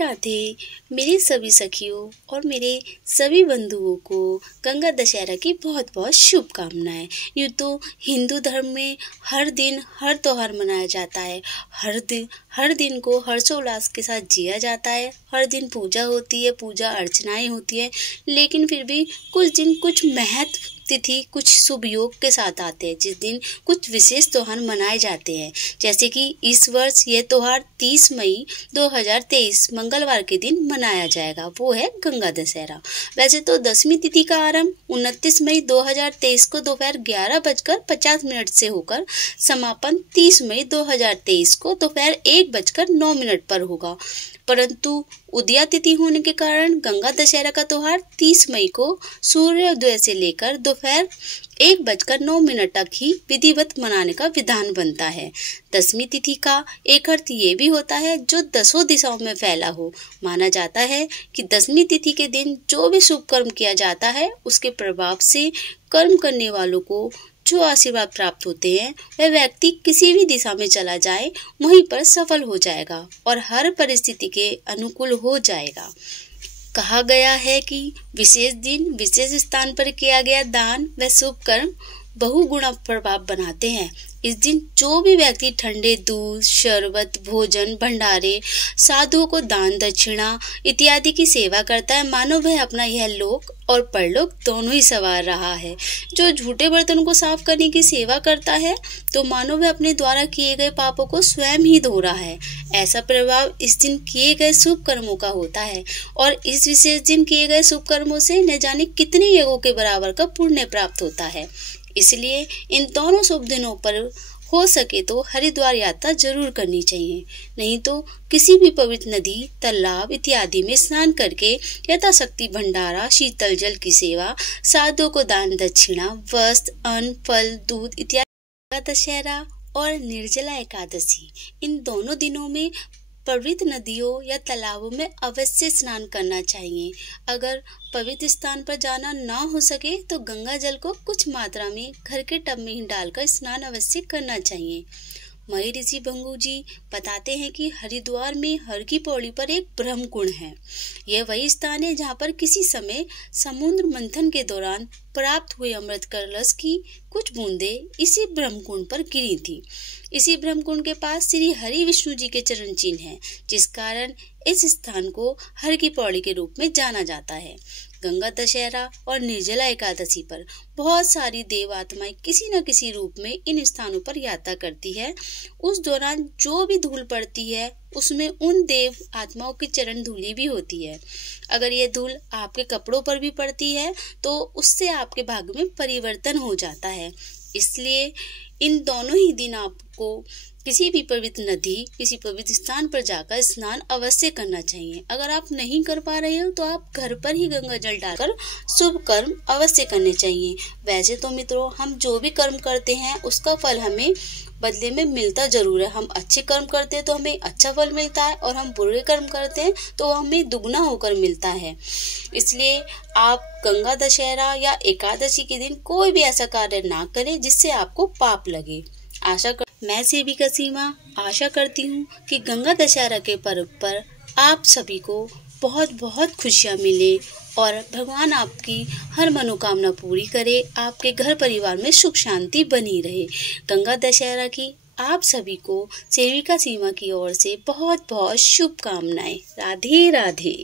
राधे। मेरी सभी सखियों और मेरे सभी बंधुओं को गंगा दशहरा की बहुत बहुत शुभकामनाएं। यूँ तो हिंदू धर्म में हर दिन हर त्योहार मनाया जाता है। हर दिन को हर्षोल्लास के साथ जिया जाता है। हर दिन पूजा होती है, पूजा अर्चनाएं होती है। लेकिन फिर भी कुछ दिन कुछ महत्व तिथि कुछ शुभ योग के साथ आते हैं, जिस दिन कुछ विशेष त्योहार मनाए जाते हैं। जैसे कि इस वर्ष यह त्योहार 30 मई 2023 मंगलवार के दिन मनाया जाएगा, वो है गंगा दशहरा। वैसे तो 10वीं तिथि का आरंभ 29 मई 2023 को दोपहर 11:50 से होकर समापन 30 मई 2023 को दोपहर 1:09 पर होगा। परंतु उदया तिथि होने के कारण गंगा दशहरा का त्योहार 30 मई को सूर्योदय से लेकर दोपहर 1:09 तक ही विधिवत मनाने का विधान बनता है। 10वीं तिथि का एक अर्थ ये भी होता है जो 10 दिशाओं में फैला हो। माना जाता है कि 10वीं तिथि के दिन जो भी शुभ कर्म किया जाता है, उसके प्रभाव से कर्म करने वालों को जो आशीर्वाद प्राप्त होते हैं, वह व्यक्ति किसी भी दिशा में चला जाए वहीं पर सफल हो जाएगा और हर परिस्थिति के अनुकूल हो जाएगा। कहा गया है कि विशेष दिन विशेष स्थान पर किया गया दान व शुभ कर्म बहुगुणा प्रभाव बनाते हैं। इस दिन जो भी व्यक्ति ठंडे दूध, शरबत, भोजन, भंडारे, साधुओं को दान दक्षिणा इत्यादि की सेवा करता है, मानो वह अपना यह लोक और परलोक दोनों ही संवार रहा है। जो झूठे बर्तनों को साफ करने की सेवा करता है, तो मानो वह अपने द्वारा किए गए पापों को स्वयं ही धो रहा है। ऐसा प्रभाव इस दिन किए गए शुभ कर्मों का होता है और इस विशेष दिन किए गए शुभ कर्मों से न जाने कितने यज्ञों के बराबर का पुण्य प्राप्त होता है। इसलिए इन दोनों शुभ दिनों पर हो सके तो हरिद्वार यात्रा जरूर करनी चाहिए। नहीं तो किसी भी पवित्र नदी, तालाब इत्यादि में स्नान करके यथाशक्ति भंडारा, शीतल जल की सेवा, साधुओं को दान दक्षिणा, वस्त्र, अन्न, फल, दूध इत्यादि। दशहरा और निर्जला एकादशी, इन दोनों दिनों में पवित्र नदियों या तालाबों में अवश्य स्नान करना चाहिए। अगर पवित्र स्थान पर जाना ना हो सके तो गंगा जल को कुछ मात्रा में घर के टब में ही डालकर स्नान अवश्य करना चाहिए। मई ऋषि भंगु जी बताते हैं कि हरिद्वार में हर की पौड़ी पर एक ब्रह्म कुंड है। यह वही स्थान है जहाँ पर किसी समय समुद्र मंथन के दौरान प्राप्त हुए अमृत कलश की कुछ बूंदें इसी ब्रह्म कुंड पर गिरी थी। इसी ब्रह्म कुंड के पास श्री हरि विष्णु जी के चरण चिन्ह है, जिस कारण इस स्थान को हर की पौड़ी के रूप में जाना जाता है। गंगा दशहरा और निर्जला एकादशी पर बहुत सारी देव आत्माएं किसी न किसी रूप में इन स्थानों पर यात्रा करती है। उस दौरान जो भी धूल पड़ती है, उसमें उन देव आत्माओं की चरण धूली भी होती है। अगर ये धूल आपके कपड़ों पर भी पड़ती है तो उससे आपके भाग्य में परिवर्तन हो जाता है। इसलिए इन दोनों ही दिन आपको किसी भी पवित्र नदी, किसी पवित्र स्थान पर जाकर स्नान अवश्य करना चाहिए। अगर आप नहीं कर पा रहे हो तो आप घर पर ही गंगा जल डालकर शुभ कर्म अवश्य करने चाहिए। वैसे तो मित्रों, हम जो भी कर्म करते हैं उसका फल हमें बदले में मिलता जरूर है। हम अच्छे कर्म करते हैं तो हमें अच्छा फल मिलता है और हम बुरे कर्म करते हैं तो हमें दुगना होकर मिलता है। इसलिए आप गंगा दशहरा या एकादशी के दिन कोई भी ऐसा कार्य ना करें जिससे आपको पाप लगे। मैं सेविका सीमा आशा करती हूँ कि गंगा दशहरा के पर्व पर आप सभी को बहुत बहुत खुशियाँ मिले और भगवान आपकी हर मनोकामना पूरी करे, आपके घर परिवार में सुख शांति बनी रहे। गंगा दशहरा की आप सभी को सेविका सीमा की ओर से बहुत बहुत शुभकामनाएं। राधे राधे।